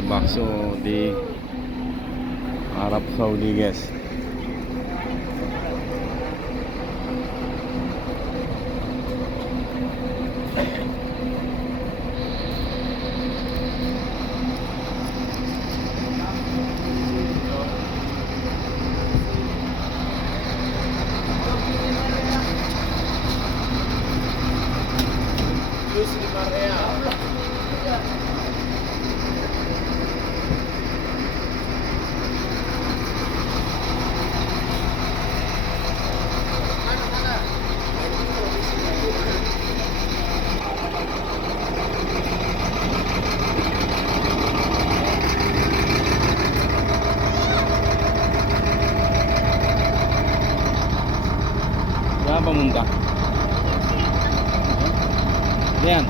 kedai bakso di Arab Saudi, guys. Berapa muntah? Lian.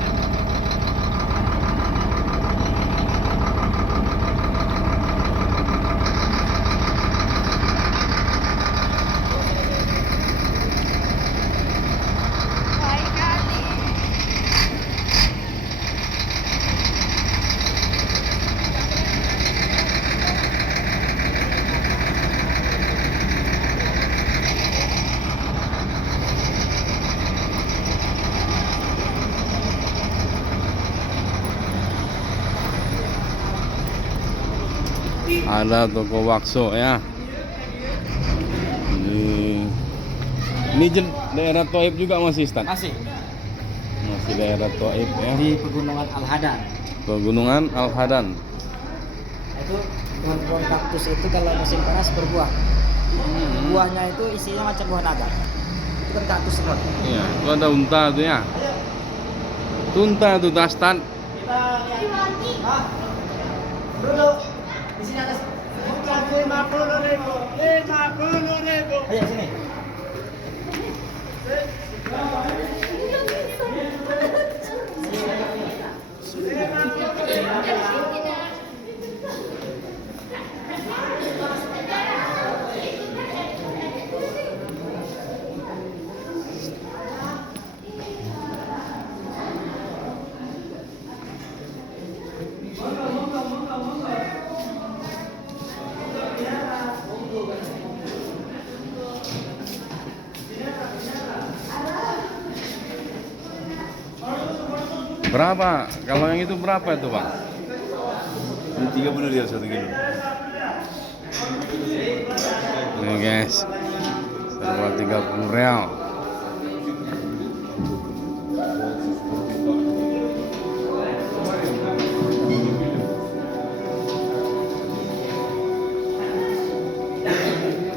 Ada toko bakso ya. Ini daerah Thaif juga masih, Stan? Masih Daerah Thaif ya. di Pegunungan Al-Hadan. Pegunungan Al-Hadan. Itu pohon kaktus itu kalau musim panas berbuah. Buahnya itu isinya macam buah naga. Itu kan kaktus semua. Iya, itu ada unta tuh ya. Unta tuh Stan. Kita lihat. Dulu di sini ada 50.000. 50.000. Ayo sini. Berapa? Kalau yang itu berapa itu, Bang? Ini 30 dia 1 kilo. Nih guys, serba 30 real.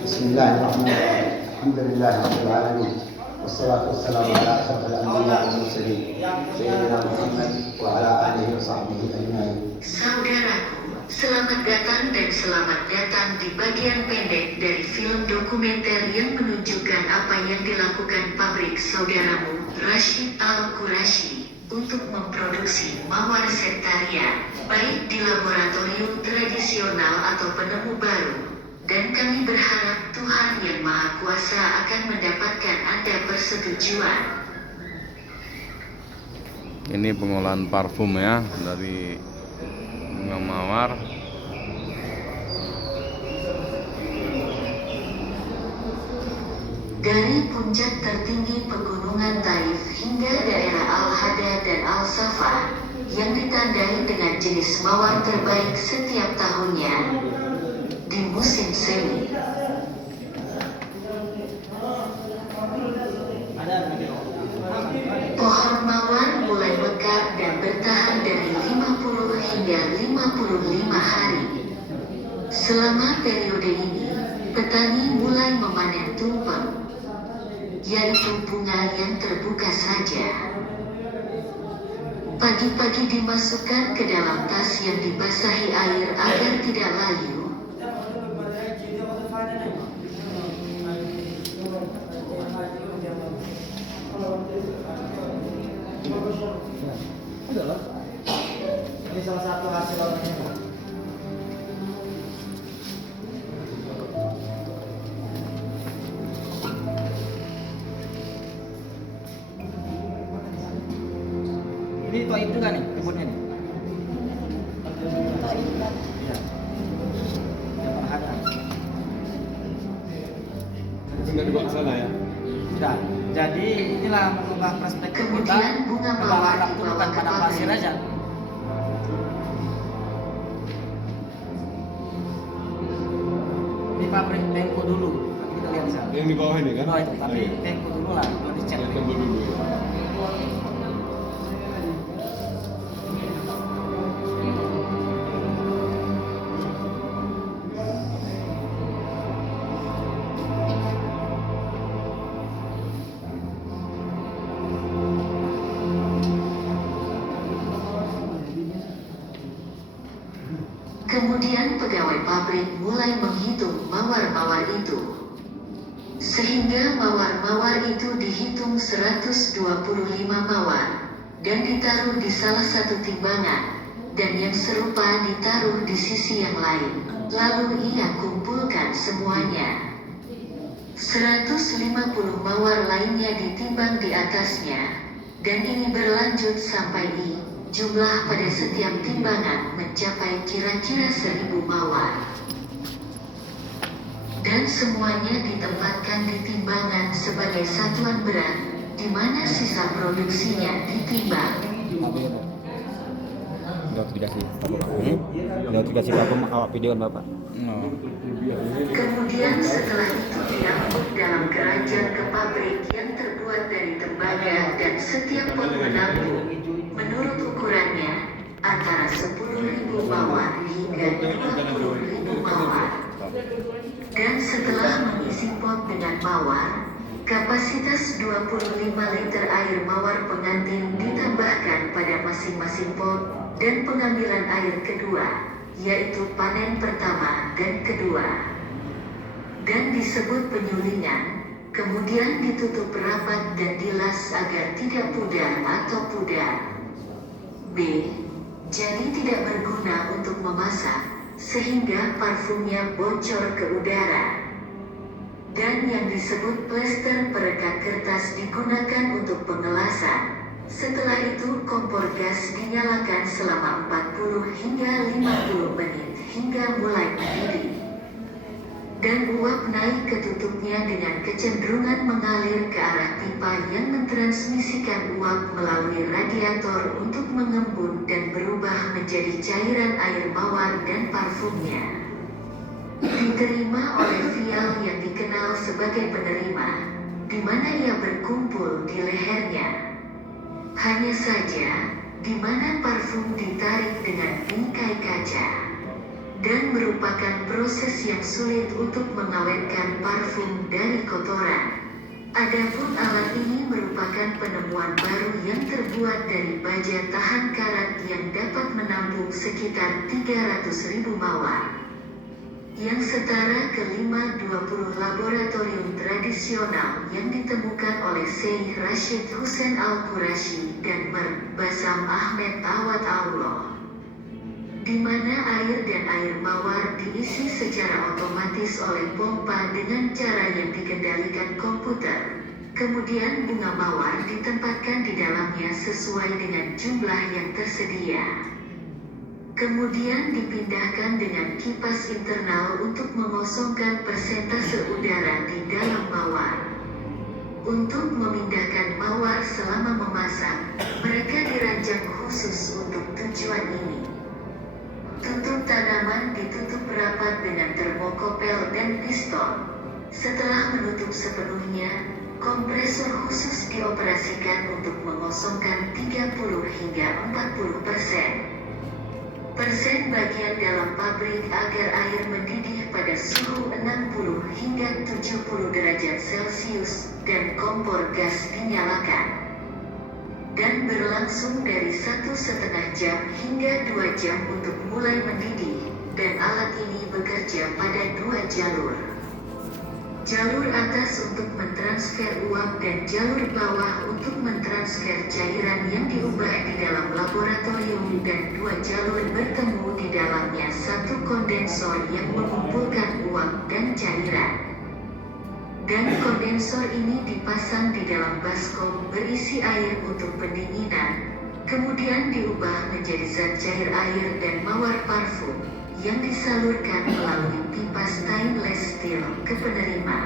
Bismillahirrahmanirrahim. Alhamdulillahirabbil alamin. Wassalatu wassalamu ala asyrafil anbiya'i wal mursalin sayyidina Muhammad wa ala alihi wa sahbihi ajma'in. Saudaraku, selamat datang dan selamat datang di bagian pendek dari film dokumenter yang menunjukkan apa yang dilakukan pabrik saudaramu, Rashid Al-Qurashi, untuk memproduksi mawar sektaria, baik di laboratorium tradisional atau penemu baru. Dan kami berharap Tuhan Yang Maha Kuasa akan mendapatkan Anda persetujuan. Ini pengolahan parfum ya dari bunga mawar. Dari puncak tertinggi pegunungan Taif hingga daerah Al-Hada dan Al-Safa, yang ditandai dengan jenis mawar terbaik setiap tahunnya di musim semi. Pohon mawar mulai mekar dan bertahan dari 50 hingga 55 hari. Selama periode ini, petani mulai memanen tumpeng, yaitu bunga yang terbuka saja. Pagi-pagi dimasukkan ke dalam tas yang dibasahi air agar tidak layu. Ini salah satu hasil olahnya. Ini Thaif juga nih kebunnya nih. Iya. Yang berharga. Nggak dibawa ke sana ya? Sudah. Jadi inilah mengubah perspektif kita. Kemudian bunga Bahwa mawar Arab itu dibawa bukan ke padang pasir pabrik. aja. Di pabrik Tempo dulu. Nanti kita lihat sana. Yang di bawah ini kan? Oh, itu, tapi Iya. Tempo dulu lah, belum dicek. Yang tembel dulu ya. Kemudian pegawai pabrik mulai menghitung mawar-mawar itu. Sehingga mawar-mawar itu dihitung 125 mawar dan ditaruh di salah satu timbangan, dan yang serupa ditaruh di sisi yang lain. Lalu ia kumpulkan semuanya. 150 mawar lainnya ditimbang di atasnya, dan ini berlanjut sampai jumlah pada setiap timbangan mencapai kira-kira 1000 mawar. Dan semuanya ditempatkan di timbangan sebagai satuan berat, di mana sisa produksinya ditimbang. Notifikasi Bapak awak videoan Bapak. Oh. Kemudian setelah itu diangkut dalam keranjang ke pabrik yang terbuat dari tembaga, dan setiap pot menampung, menurut ukurannya, antara 10.000 mawar hingga 20.000 mawar. Dan setelah mengisi pot dengan mawar, kapasitas 25 liter air mawar pengantin ditambahkan pada masing-masing pot, dan pengambilan air kedua, yaitu panen pertama dan kedua, dan disebut penyulingan, kemudian ditutup rapat dan dilas agar tidak pudar atau pudar. B. Jadi tidak berguna untuk memasak, sehingga parfumnya bocor ke udara. Dan yang disebut plester perekat kertas digunakan untuk pengelasan. Setelah itu kompor gas dinyalakan selama 40 hingga 50 menit hingga mulai mendidih. Dan uap naik ke tutupnya dengan kecenderungan mengalir ke arah pipa yang mentransmisikan uap melalui radiator untuk mengembun dan berubah menjadi cairan air mawar dan parfumnya. Diterima oleh vial yang dikenal sebagai penerima, di mana ia berkumpul di lehernya. Hanya saja, di mana parfum ditarik dengan bingkai kaca, dan merupakan proses yang sulit untuk mengawetkan parfum dari kotoran. Adapun alat ini merupakan penemuan baru yang terbuat dari baja tahan karat yang dapat menampung sekitar 300.000 mawar, yang setara ke 520 laboratorium tradisional yang ditemukan oleh Syekh Rashid Hussein Al-Qurashi dan Mer. Basam Ahmed Awad Allah, di mana air dan air mawar diisi secara otomatis oleh pompa dengan cara yang dikendalikan komputer. Kemudian bunga mawar ditempatkan di dalamnya sesuai dengan jumlah yang tersedia. Kemudian dipindahkan dengan kipas internal untuk mengosongkan persentase udara di dalam mawar. Untuk memindahkan mawar selama memasak, mereka dirancang khusus untuk tujuan ini. Tutup tanaman ditutup rapat dengan termokopel dan piston. Setelah menutup sepenuhnya, kompresor khusus dioperasikan untuk mengosongkan 30 hingga 40% bagian dalam pabrik agar air mendidih pada suhu 60 hingga 70 derajat Celcius, dan kompor gas dinyalakan. Dan berlangsung dari 1,5 jam hingga 2 jam untuk mulai mendidih, dan alat ini bekerja pada 2 jalur. Jalur atas untuk mentransfer uap dan jalur bawah untuk mentransfer cairan yang diubah di dalam laboratorium, dan 2 jalur bertemu di dalamnya satu kondensor yang mengumpulkan uap dan cairan. Dan kondensor ini dipasang di dalam baskom berisi air untuk pendinginan, kemudian diubah menjadi zat cair air dan mawar parfum yang disalurkan melalui pipa stainless steel ke penerima,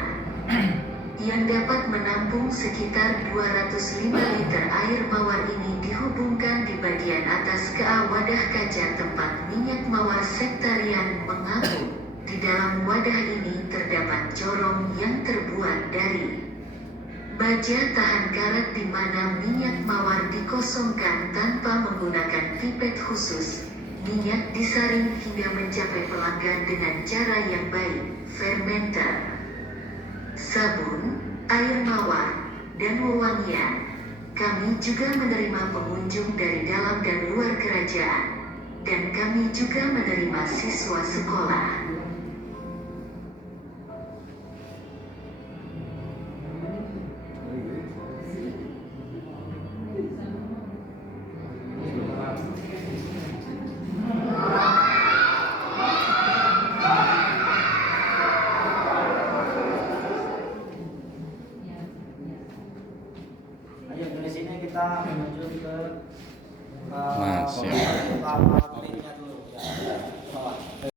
yang dapat menampung sekitar 205 liter air mawar. Ini dihubungkan di bagian atas ke wadah kaca tempat minyak mawar sektarian mengapung. Di dalam wadah ini terdapat corong yang terbuat dari baja tahan karat di mana minyak mawar dikosongkan tanpa menggunakan pipet khusus. Minyak disaring hingga mencapai pelanggan dengan cara yang baik, fermenter, sabun, air mawar, dan wewangian. Kami juga menerima pengunjung dari dalam dan luar kerajaan, dan kami juga menerima siswa sekolah. Ayo dari sini kita menuju ke Mas, ya. bawah.